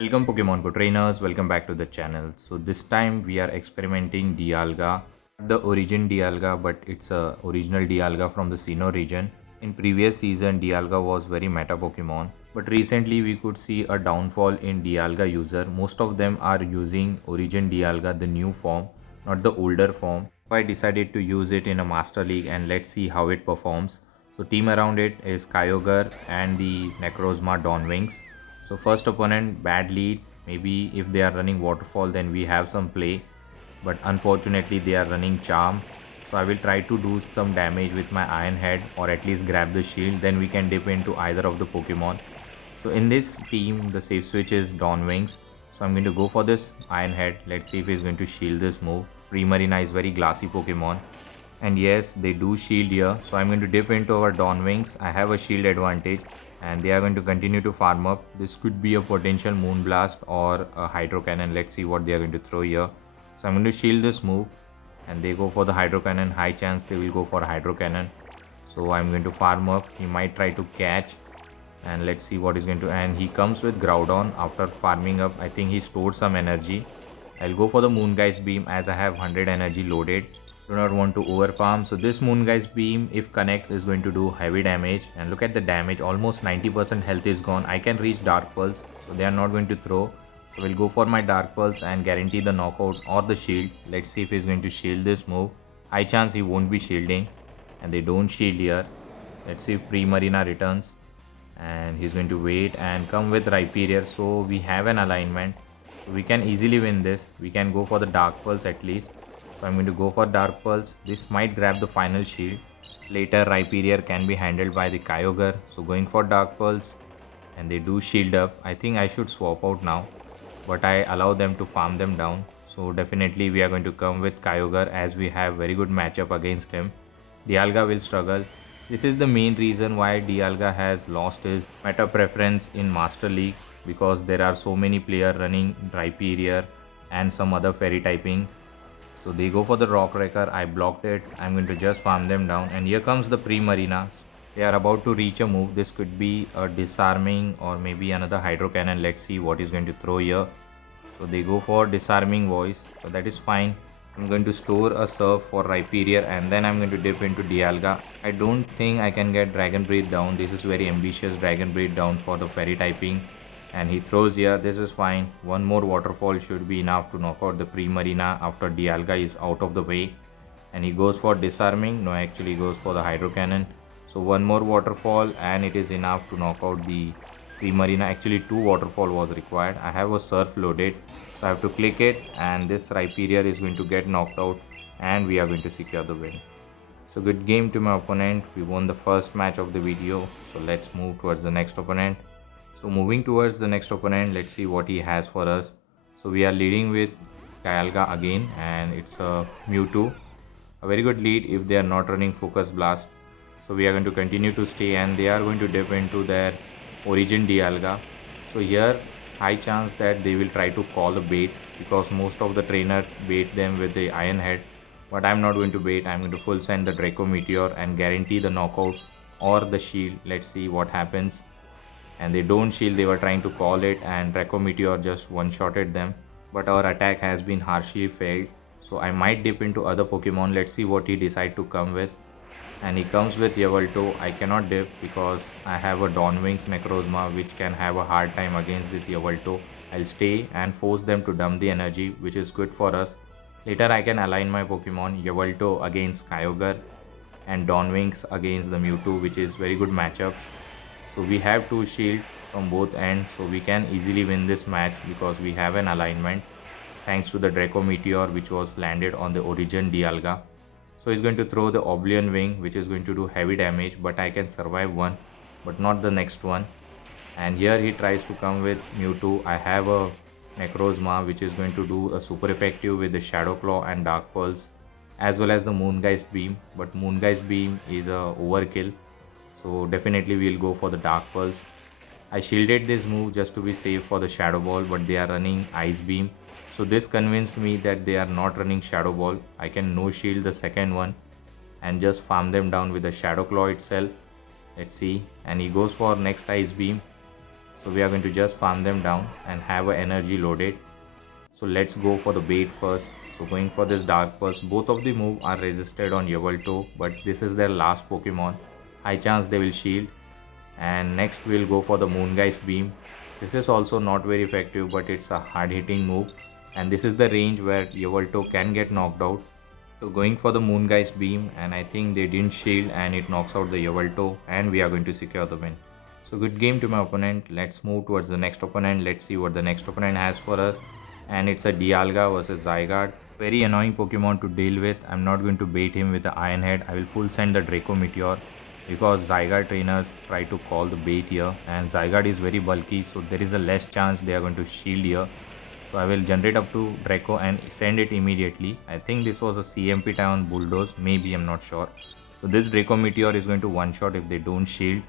Welcome Pokemon Go trainers, welcome back to the channel. So this time we are experimenting Dialga, not the origin Dialga, but it's a original Dialga from the Sinnoh region. In previous season Dialga was very meta Pokemon, but recently we could see a downfall in Dialga user. Most of them are using origin Dialga, the new form, not the older form. So I decided to use it in a Master League and let's see how it performs. So team around it is Kyogre and the Necrozma Dawnwings. So first opponent, bad lead. Maybe if they are running Waterfall, then we have some play. But unfortunately, they are running Charm. So I will try to do some damage with my Iron Head or at least grab the shield. Then we can dip into either of the Pokemon. So in this team, the safe switch is Dawn Wings. So I'm going to go for this Iron Head. Let's see if he's going to shield this move. Primarina is very glassy Pokemon. And yes, they do shield here. So I'm going to dip into our Dawn Wings. I have a shield advantage and they are going to continue to farm up. This could be a potential Moonblast or a Hydro Cannon. Let's see what they are going to throw here. So I'm going to shield this move and they go for the Hydro Cannon. High chance they will go for Hydro Cannon. So I'm going to farm up. He might try to catch and let's see what he's going to, and he comes with Groudon after farming up. I think he stored some energy. I'll go for the Moongeist Beam as I have 100 energy loaded. Do not want to overfarm. So this Moongeist Beam, if connects, is going to do heavy damage. And look at the damage, almost 90% health is gone. I can reach Dark Pulse, so they are not going to throw. So we'll go for my Dark Pulse and guarantee the knockout or the shield. Let's see if he's going to shield this move. High chance he won't be shielding, and they don't shield here. Let's see if Primarina returns, and he's going to wait and come with Rhyperior. So we have an alignment. So we can easily win this. We can go for the Dark Pulse at least. So I'm going to go for Dark Pulse. This might grab the final shield. Later Rhyperior can be handled by the Kyogre. So going for Dark Pulse, and they do shield up. I think I should swap out now, but I allow them to farm them down. So definitely we are going to come with Kyogre as we have very good matchup against him. Dialga will struggle. This is the main reason why Dialga has lost his meta preference in Master League, because there are so many players running Rhyperior and some other fairy typing. So they go for the Rock Wrecker. I blocked it. I'm going to just farm them down. And here comes the Primarina. They are about to reach a move. This could be a Disarming or maybe another Hydro Cannon. Let's see what he's going to throw here. So they go for Disarming Voice. So that is fine. I'm going to store a Surf for Rhyperior and then I'm going to dip into Dialga. I don't think I can get Dragon Breath down. This is very ambitious Dragon Breath down for the fairy typing. And he throws here. This is fine. One more Waterfall should be enough to knock out the Primarina after Dialga is out of the way. And he goes for Disarming. No, actually goes for the Hydro Cannon. So one more Waterfall and it is enough to knock out the Primarina. Actually 2 Waterfall was required. I have a Surf loaded, so I have to click it and this Rhyperior is going to get knocked out and we are going to secure the win. So good game to my opponent. We won the first match of the video. So let's move towards the next opponent. So moving towards the next opponent, let's see what he has for us. So we are leading with Dialga again and it's a Mewtwo. A very good lead if they are not running Focus Blast. So we are going to continue to stay and they are going to dip into their origin Dialga. So here high chance that they will try to call a bait, because most of the trainer bait them with the Iron Head. But I'm not going to bait. I'm going to full send the Draco Meteor and guarantee the knockout or the shield. Let's see what happens. And they don't shield, they were trying to call it and Draco Meteor just one-shotted them. But our attack has been harshly failed. So I might dip into other Pokemon. Let's see what he decides to come with. And he comes with Yveltal. I cannot dip because I have a Dawnwings Necrozma which can have a hard time against this Yveltal. I'll stay and force them to dump the energy, which is good for us. Later I can align my Pokemon, Yveltal against Kyogre and Dawnwings against the Mewtwo, which is very good matchup. So we have 2 shield from both ends, so we can easily win this match because we have an alignment thanks to the Draco Meteor which was landed on the origin Dialga. So he's going to throw the Oblivion Wing which is going to do heavy damage, but I can survive one but not the next one. And here he tries to come with Mewtwo. I have a Necrozma which is going to do a super effective with the Shadow Claw and Dark Pulse as well as the Moongeist Beam, but Moongeist Beam is a overkill. So definitely we'll go for the Dark Pulse. I shielded this move just to be safe for the Shadow Ball, but they are running Ice Beam. So this convinced me that they are not running Shadow Ball. I can no shield the second one and just farm them down with the Shadow Claw itself. Let's see. And he goes for next Ice Beam. So we are going to just farm them down and have a energy loaded. So let's go for the bait first. So going for this Dark Pulse, both of the move are resisted on Yveltal, but this is their last Pokemon. High chance they will shield. And next we'll go for the Moongeist Beam. This is also not very effective, but it's a hard hitting move. And this is the range where Yveltal can get knocked out. So going for the Moongeist Beam, and I think they didn't shield and it knocks out the Yveltal, and we are going to secure the win. So good game to my opponent. Let's move towards the next opponent. Let's see what the next opponent has for us. And it's a Dialga versus Zygarde. Very annoying Pokemon to deal with. I'm not going to bait him with the Iron Head. I will full send the Draco Meteor because Zygarde trainers try to call the bait here, and Zygarde is very bulky, so there is a less chance they are going to shield here. So I will generate up to Draco and send it immediately. I think this was a CMP tie on Bulldoze, maybe, I'm not sure. So this Draco Meteor is going to one-shot if they don't shield,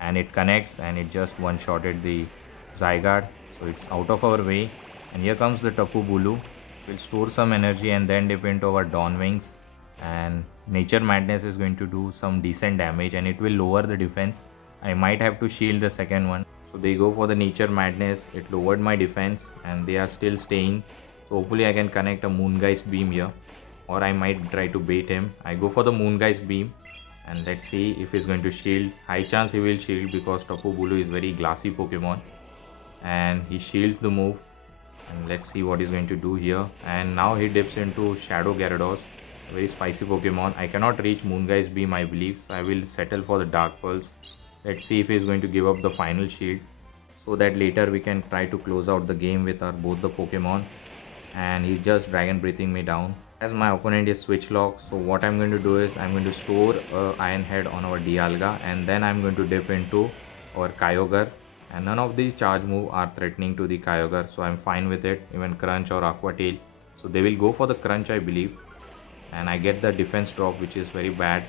and it connects and it just one-shotted the Zygarde. So it's out of our way. And here comes the Tapu Bulu. We'll store some energy and then dip into our Dawn Wings. And Nature Madness is going to do some decent damage and it will lower the defense. I might have to shield the second one. So they go for the Nature Madness. It lowered my defense and they are still staying. So hopefully I can connect a Moongeist Beam here. Or I might try to bait him. I go for the Moongeist Beam. And let's see if he's going to shield. High chance he will shield because Tapu Bulu is very glassy Pokemon. And he shields the move. And let's see what he's going to do here. And now he dips into Shadow Gyarados. Very spicy Pokemon. I cannot reach Moongeist Beam, I believe. So I will settle for the Dark Pulse. Let's see if he's going to give up the final shield, so that later we can try to close out the game with our both the Pokemon. And he's just Dragon Breathing me down. As my opponent is Switch Lock, so what I'm going to do is I'm going to store Iron Head on our Dialga, and then I'm going to dip into our Kyogre. And none of these charge moves are threatening to the Kyogre, so I'm fine with it, even Crunch or Aqua Tail. So they will go for the Crunch, I believe. And I get the defense drop, which is very bad.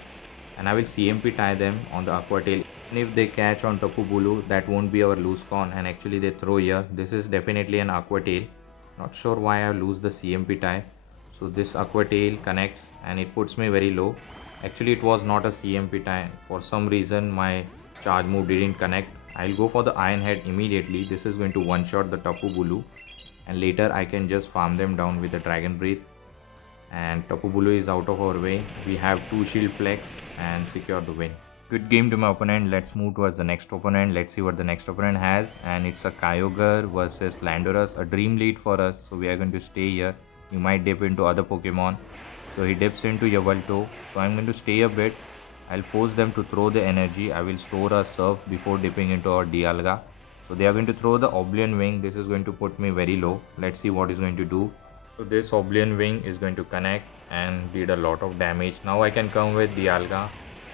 And I will CMP tie them on the Aqua Tail. And if they catch on Tapu Bulu, that won't be our loose con. And actually they throw here. This is definitely an Aqua Tail. Not sure why I lose the CMP tie. So this Aqua Tail connects and it puts me very low. Actually it was not a CMP tie. For some reason my charge move didn't connect. I'll go for the Iron Head immediately. This is going to one-shot the Tapu Bulu. And later I can just farm them down with the Dragon Breath. And Tapu Bulu is out of our way. We have 2 shield flex and secure the win. Good game to my opponent. Let's move towards the next opponent. Let's see what the next opponent has. And it's a Kyogre versus Landorus. A dream lead for us. So we are going to stay here. You might dip into other Pokemon. So he dips into Yveltal. So I'm going to stay a bit. I'll force them to throw the energy. I will store a Surf before dipping into our Dialga. So they are going to throw the Oblivion Wing. This is going to put me very low. Let's see what he's going to do. So this Oblivion Wing is going to connect and did a lot of damage. Now I can come with Dialga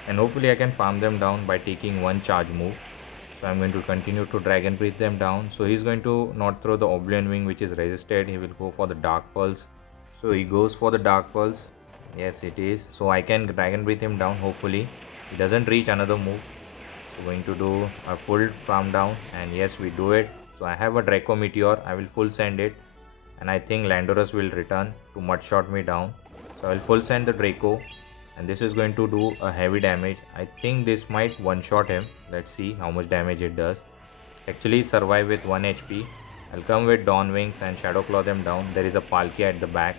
and hopefully I can farm them down by taking one charge move. So I'm going to continue to Dragon Breathe them down. So he's going to not throw the Oblivion Wing, which is resisted. He will go for the Dark Pulse. So he goes for the Dark Pulse. Yes, it is. So I can Dragon Breathe him down hopefully. He doesn't reach another move. So going to do a full farm down, and yes, we do it. So I have a Draco Meteor. I will full send it. And I think Landorus will return to mud shot me down. So I will full send the Draco. And this is going to do a heavy damage. I think this might one shot him. Let's see how much damage it does. Actually survive with 1 HP. I'll come with Dawn Wings and Shadow Claw them down. There is a Palkia at the back.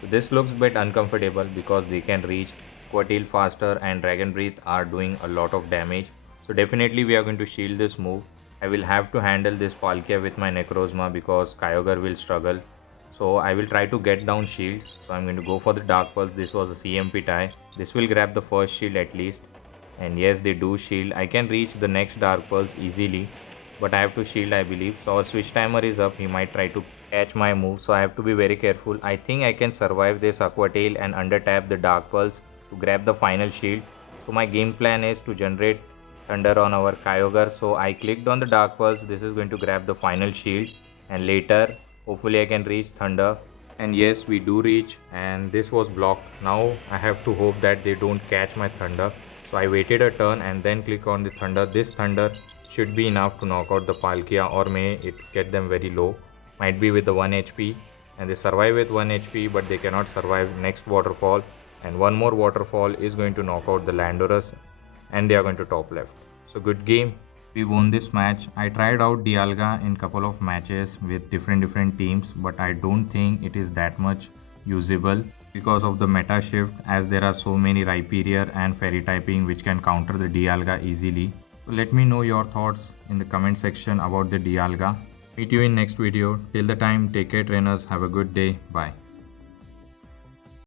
So this looks a bit uncomfortable because they can reach Quatil faster and Dragon Breath are doing a lot of damage. So definitely we are going to shield this move. I will have to handle this Palkia with my Necrozma because Kyogre will struggle. So I will try to get down shields. So I'm going to go for the Dark Pulse. This was a CMP tie. This will grab the first shield at least. And yes, they do shield. I can reach the next Dark Pulse easily. But I have to shield, I believe. So our switch timer is up. He might try to catch my move. So I have to be very careful. I think I can survive this Aqua Tail and under tap the Dark Pulse to grab the final shield. So my game plan is to generate Thunder on our Kyogre. So I clicked on the Dark Pulse. This is going to grab the final shield. And later hopefully I can reach Thunder. And yes, we do reach, and this was blocked. Now I have to hope that they don't catch my Thunder. So I waited a turn and then click on the Thunder. This Thunder should be enough to knock out the Palkia, or may it get them very low. Might be with the 1 HP. And they survive with 1 HP, but they cannot survive next waterfall. And one more waterfall is going to knock out the Landorus, and they are going to top left. So good game. We won this match. I tried out Dialga in couple of matches with different teams, but I don't think it is that much usable because of the meta shift, as there are so many Rhyperior and Fairy typing which can counter the Dialga easily. So let me know your thoughts in the comment section about the Dialga. Meet you in next video. Till the time, take care trainers. Have a good day. Bye.